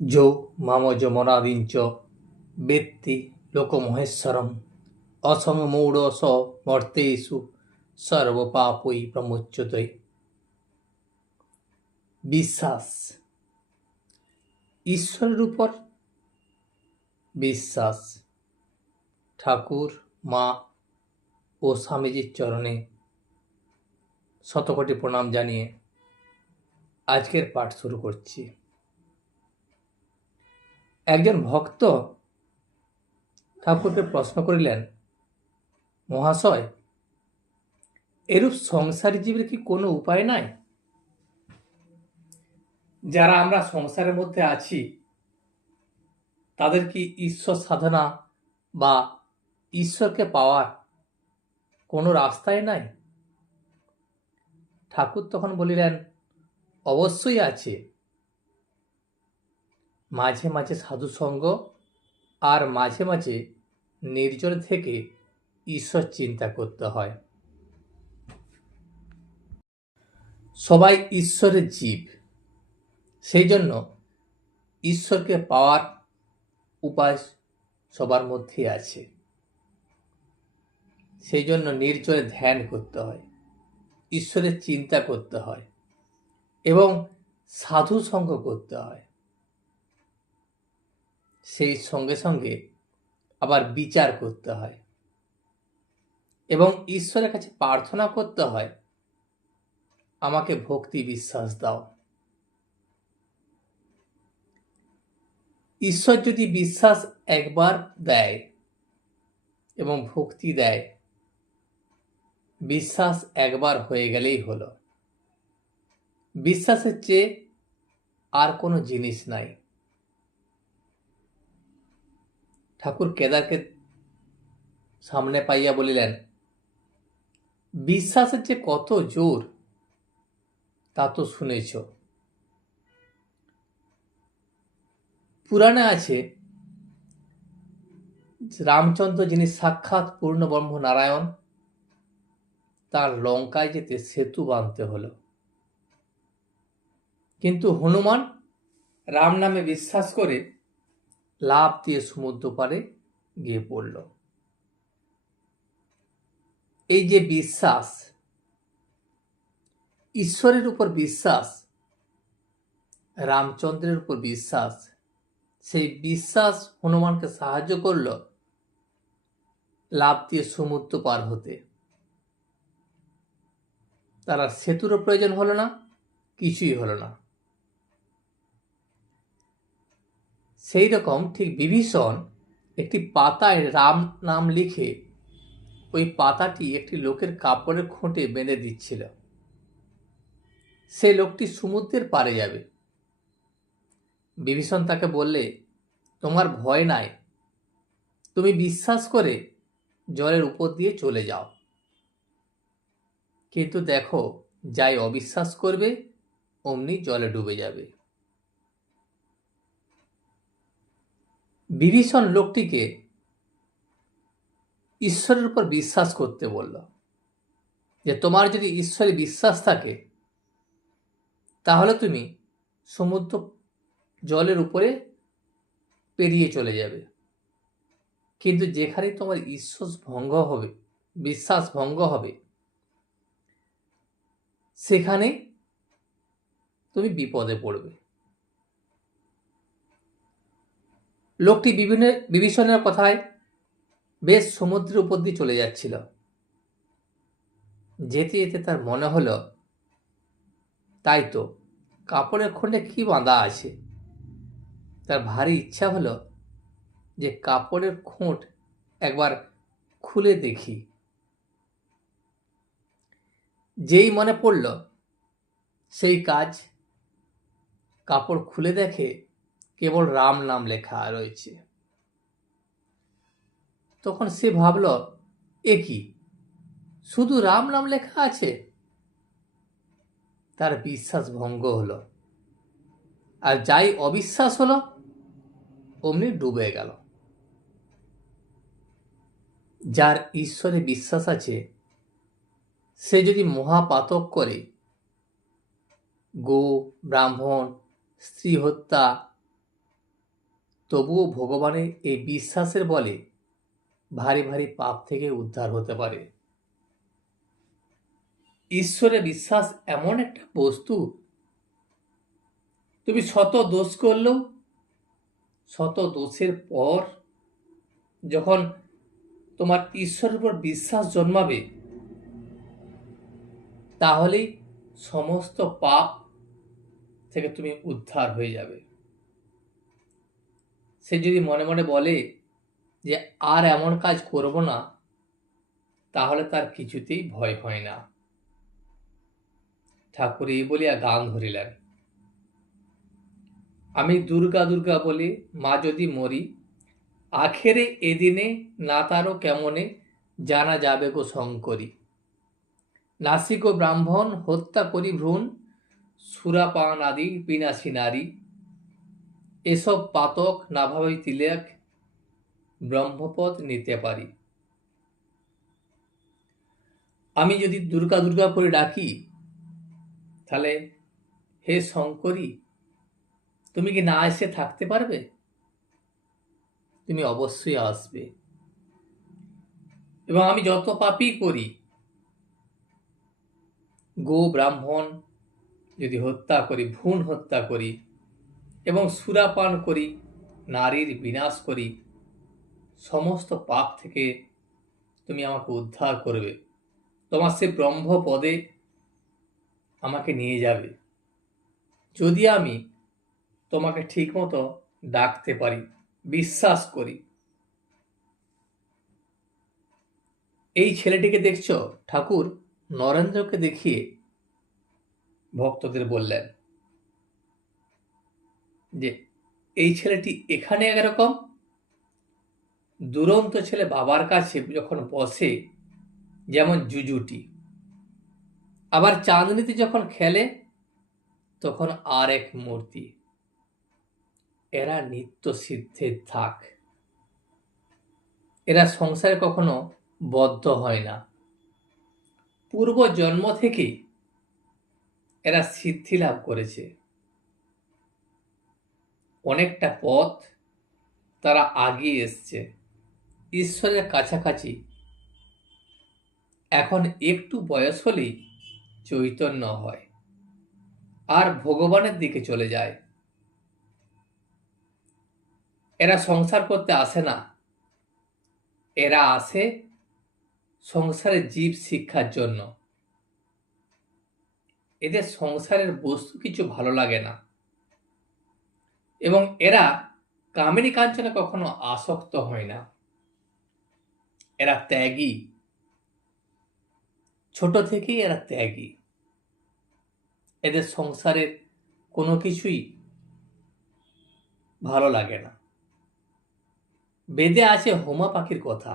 যো মামজমনাদিঞ্চ বেত্তি লোকমহেশ্বরম অসমমূঢ় স মর্তেষু সর্বপাপৈ প্রমুচ্যতে। বিশ্বাস, ঈশ্বরের উপর বিশ্বাস। ঠাকুর, মা ও স্বামীজির চরণে শতকোটি প্রণাম জানিয়ে আজকের পাঠ শুরু করছি। একজন ভক্ত ঠাকুরকে প্রশ্ন করিলেন, মহাশয়, এরূপ সংসারী জীবের কি কোনো উপায় নাই? যারা আমরা সংসারের মধ্যে আছি তাদের কি ঈশ্বর সাধনা বা ঈশ্বরকে পাওয়ার কোনো রাস্তাই নাই? ঠাকুর তখন বলিলেন, অবশ্যই আছে। মাঝে মাঝে সাধুসঙ্গ আর মাঝে মাঝে নির্জন থেকে ঈশ্বর চিন্তা করতে হয়। সবাই ঈশ্বরের জীব, সেই জন্য ঈশ্বরকে পাওয়ার উপায় সবার মধ্যে আছে। সেই জন্য নির্জনে ধ্যান করতে হয়, ঈশ্বরের চিন্তা করতে হয় এবং সাধু সঙ্গ করতে হয়। সেই সঙ্গে সঙ্গে আবার বিচার করতে হয় এবং ঈশ্বরের কাছে প্রার্থনা করতে হয়, আমাকে ভক্তি বিশ্বাস দাও। ঈশ্বর যদি বিশ্বাস একবার দেয় এবং ভক্তি দেয়, বিশ্বাস একবার হয়ে গেলেই হলো। বিশ্বাসের চেয়ে আর কোনো জিনিস নাই। ঠাকুর কেদারকে সামনে পাইয়া বলিলেন, বিশ্বাসের যে কত জোর তা তো শুনেছ। পুরাণে আছে, রামচন্দ্র যিনি সাক্ষাৎ পূর্ণ ব্রহ্ম নারায়ণ, তার লঙ্কায় যেতে সেতু বাঁধতে হলো, কিন্তু হনুমান রাম নামে বিশ্বাস করে লাফ দিয়ে সমুদ্র পারে গিয়ে পড়ল। এই যে বিশ্বাস, ঈশ্বরের উপর বিশ্বাস, রামচন্দ্রের উপর বিশ্বাস, সেই বিশ্বাস হনুমানকে সাহায্য করল লাফ দিয়ে সমুদ্র পার হতে। তারা সেতুরও প্রয়োজন হলো না, কিছুই হলো না। সেই রকম ঠিক বিভীষণ একটি পাতায় রাম নাম লিখে ওই পাতাটি একটি লোকের কাপড়ের খুঁটে বেঁধে দিচ্ছিল। সে লোকটি সমুদ্রের পাড়ে যাবে। বিভীষণ তাকে বললে, তোমার ভয় নাই, তুমি বিশ্বাস করে জলের উপর দিয়ে চলে যাও। কিন্তু দেখো, যাই অবিশ্বাস করবে অমনি জলে ডুবে যাবে। বিভীষণ লোকটিকে ঈশ্বরের উপর বিশ্বাস করতে বলল, যে তোমার যদি ঈশ্বরে বিশ্বাস থাকে তাহলে তুমি সমুদ্র জলের উপরে পেরিয়ে চলে যাবে। কিন্তু যেখানে তোমার বিশ্বাস ভঙ্গ হবে সেখানে তুমি বিপদে পড়বে। লোকটি বিভীষণের কথায় বেশ সমুদ্রের উপর দিয়ে চলে যাচ্ছিল। যেতে যেতে তার মনে হলো, তাই তো, কাপড়ের খন্ডে কি বাঁধা আছে। তার ভারী ইচ্ছা হলো যে কাপড়ের খোঁট একবার খুলে দেখি। যেই মনে পড়ল সেই কাজ, কাপড় খুলে দেখে কেবল রাম নাম লেখা রয়েছে। তখন সে ভাবল, এ কি, শুধু রাম নাম লেখা আছে? তার বিশ্বাস ভঙ্গ হলো, আর যাই অবিশ্বাস হলো অমনি ডুবে গেল। যার ঈশ্বরে বিশ্বাস আছে সে যদি মহাপাতক করে, গো, ব্রাহ্মণ, স্ত্রী হত্যা, তবুও ভগবানের এই বিশ্বাসের বলে ভারী ভারী পাপ থেকে উদ্ধার হতে পারে। ঈশ্বরে বিশ্বাস এমন একটা বস্তু, তুমি শত দোষ করলেও শত দোষের পর যখন তোমার ঈশ্বরের উপর বিশ্বাস জন্মাবে, তাহলেই সমস্ত পাপ থেকে তুমি উদ্ধার হয়ে যাবে। সে যদি মনে মনে বলে যে আর এমন কাজ করব না, তাহলে তার কিছুতেই ভয় হয় না। ঠাকুর এই বলিয়া গান ধরিলেন, আমি দুর্গা দুর্গা বলে মা যদি মরি, আখেরে এদিনে না তারও কেমনে জানা যাবে গো শঙ্করী। নাসিক ও ব্রাহ্মণ হত্যা করি ভ্রূণ, সুরাপান আদি বিনাশী নারী, এসব পাতক না ভাবে তিলেক, ব্রহ্মপদ নিতে পারি। আমি যদি দুর্গা দুর্গা করে ডাকি, তাহলে হে শঙ্করী, তুমি কি না এসে থাকতে পারবে? তুমি অবশ্যই আসবে। এবং আমি যত পাপই করি, গো ব্রাহ্মণ যদি হত্যা করি, ভ্রূণ হত্যা করি এবং সুরাপান করি, নারীর বিনাশ করি, সমস্ত পাপ থেকে তুমি আমাকে উদ্ধার করবে। তোমার সে ব্রহ্মপদে আমাকে নিয়ে যাবে, যদি আমি তোমাকে ঠিকমতো ডাকতে পারি, বিশ্বাস করি। এই ছেলেটিকে দেখছো, ঠাকুর নরেন্দ্রকে দেখিয়ে ভক্তদের বললেন যে এই ছেলেটি এখানে একরকম, দুরন্ত ছেলে বাবার কাছে যখন বসে যেমন জুজুটি, আবার চাঁদনিতে যখন খেলে তখন আর এক মূর্তি। এরা নিত্য সিদ্ধের থাক, এরা সংসারে কখনো বদ্ধ হয় না। পূর্ব জন্ম থেকে এরা সিদ্ধি লাভ করেছে, অনেকটা পথ তারা আগিয়ে এসছে ঈশ্বরের কাছাকাছি। এখন একটু বয়স হলেই চৈতন্য হয় আর ভগবানের দিকে চলে যায়। এরা সংসার করতে আসে না, এরা আসে সংসারের জীব শিক্ষার জন্য। এদের সংসারের বস্তু কিছু ভালো লাগে না এবং এরা কামিনী কাঞ্চনে কখনো আসক্ত হয় না। এরা ত্যাগী, ছোট থেকেই এরা ত্যাগী। এদের সংসারের কোনো কিছুই ভালো লাগে না। বেদে আছে হোমা পাখির কথা,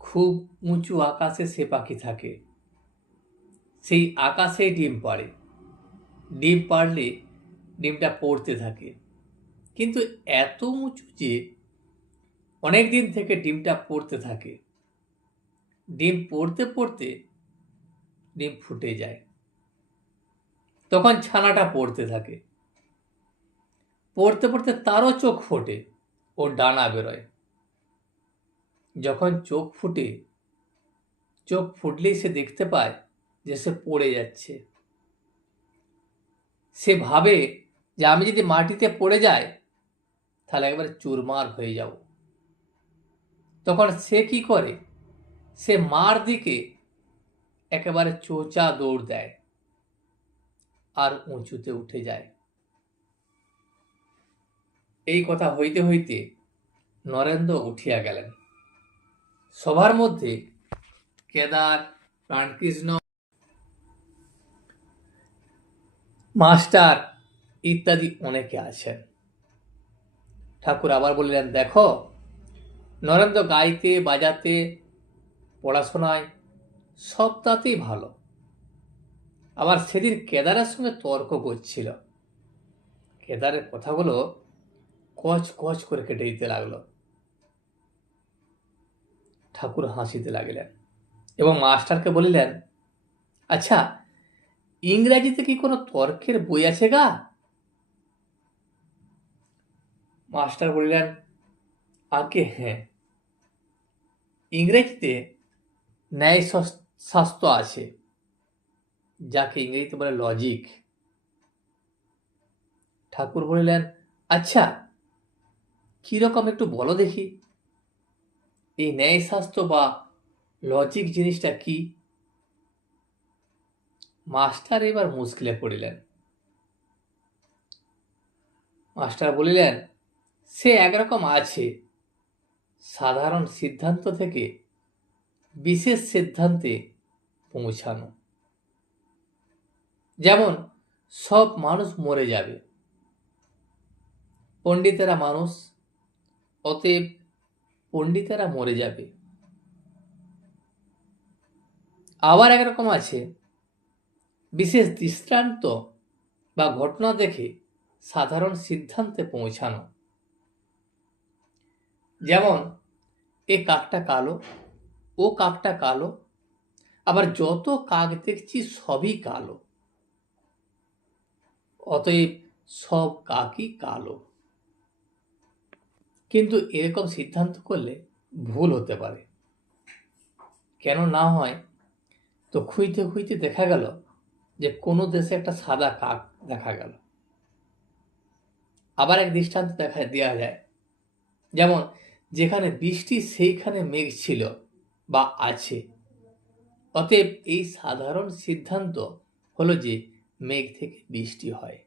খুব উঁচু আকাশে সে পাখি থাকে, সেই আকাশে ডিম পাড়ে, ডিম পাড়লে ডিমটা পড়তে থাকে, কিন্তু এত উঁচু যে অনেক দিন থেকে ডিমটা পড়তে থাকে। ডিম পড়তে পড়তে ডিম ফুটে যায়, তখন ছানাটা পড়তে থাকে, পড়তে পড়তে তারও চোখ ফোটে, ও ডানা বেরোয়। যখন চোখ ফুটলেই সে দেখতে পায় যে সে পড়ে যাচ্ছে। সে ভাবে যে আমি যদি মাটিতে পড়ে যাই তাহলে একবারে চুরমার হয়ে যাব। তখন সে কি করে, সে মার দিকে একেবারে চোঁচা দৌড় দেয় আর উঁচুতে উঠে যায়। এই কথা হইতে হইতে নরেন্দ্র উঠিয়া গেলেন। সবার মধ্যে কেদার, প্রাণকৃষ্ণ, মাস্টার ইত্যাদি অনেকে আছেন। ঠাকুর আবার বললেন, দেখো নরেন্দ্র গাইতে বাজাতে পড়াশোনায় সবটাতেই ভালো। আবার সেদিন কেদারের সঙ্গে তর্ক করছিল, কেদারের কথাগুলো কচ কচ করে কেটে দিতে লাগলো। ঠাকুর হাসিতে লাগলেন এবং মাস্টারকে বলিলেন, আচ্ছা ইংরাজিতে কি কোনো তর্কের বই আছে গা? মাস্টার বললেন, আজ্ঞে হ্যাঁ, ইংরেজিতে ন্যায় শাস্ত্র আছে, যাকে ইংরেজিতে বলে লজিক। ঠাকুর বললেন, আচ্ছা কিরকম একটু বলো দেখি, এই ন্যায়শাস্ত্র বা লজিক জিনিসটা কি? মাস্টার এবার মুশকিলে পড়িলেন। মাস্টার বলিলেন, সে একরকম আছে, সাধারণ সিদ্ধান্ত থেকে বিশেষ সিদ্ধান্তে পৌঁছানো। যেমন সব মানুষ মরে যাবে, পণ্ডিতেরা মানুষ, অতএব পণ্ডিতেরা মরে যাবে। আবার একরকম আছে, বিশেষ দৃষ্টান্ত বা ঘটনা দেখে সাধারণ সিদ্ধান্তে পৌঁছানো। যেমন এ কাকটা কালো, ও কাকটা কালো, আবার যত কাক দেখছি সবই কালো, অতএব সব কাকই কালো। কিন্তু এরকম সিদ্ধান্ত করলে ভুল হতে পারে। কেন না হয়? তো খুঁজতে খুঁজতে দেখা গেল যে কোনো দেশে একটা সাদা কাক দেখা গেল। আবার এক দৃষ্টান্ত দেওয়া যায়, যেমন যেখানে বৃষ্টি সেইখানে মেঘ ছিল বা আছে, অতএব এই সাধারণ সিদ্ধান্ত হলো যে মেঘ থেকে বৃষ্টি হয়।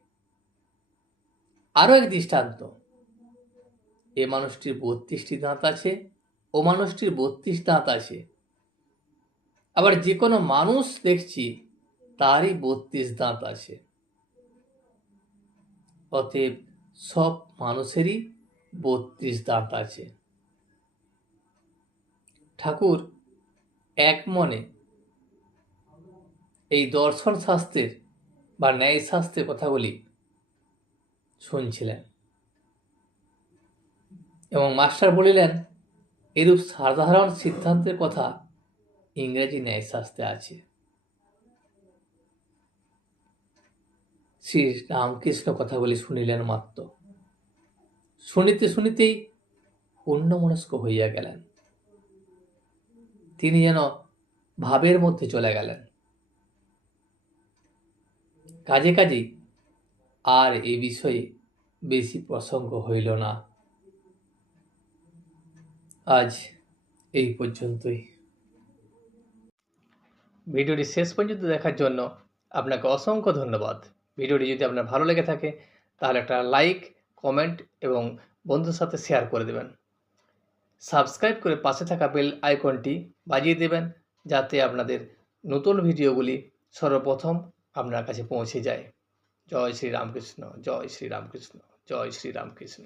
আরও এক দৃষ্টান্ত, এ মানুষটির 32টি দাঁত আছে, ও মানুষটির 32 দাঁত আছে, আবার যে কোনো মানুষ দেখছি তারই 32 দাঁত আছে, অতএব সব মানুষেরই 32 দাঁত আছে। ঠাকুর এক মনে এই দর্শন শাস্ত্রের বা ন্যায় শাস্ত্রের কথাগুলি শুনছিলেন এবং মাস্টার বলিলেন, এরূপ সাধারণ সিদ্ধান্তের কথা ইংরেজি ন্যায়শাস্ত্রে আছে। শ্রী রামকৃষ্ণ কথাগুলি শুনিলেন মাত্র। শুনিতে শুনিতেই অন্যমনস্ক হইয়া গেলেন। তিনি যেন ভাবের মধ্যে চলে গেলেন। কাজে কাজেই আর এ বিষয়ে বেশি প্রসঙ্গ হইল না। আজ এই পর্যন্তই। ভিডিওটি শেষ পর্যন্ত দেখার জন্য আপনাকে অসংখ্য ধন্যবাদ। ভিডিওটি যদি আপনার ভালো লেগে থাকে তাহলে একটা লাইক, কমেন্ট এবং বন্ধুর সাথে শেয়ার করে দেবেন। সাবস্ক্রাইব করে পাশে থাকা বেল আইকনটি বাজিয়ে দেবেন, যাতে আপনাদের নতুন ভিডিওগুলি সর্বপ্রথম আপনার কাছে পৌঁছে যায়। জয় শ্রী রামকৃষ্ণ, জয় শ্রী রামকৃষ্ণ, জয় শ্রী রামকৃষ্ণ।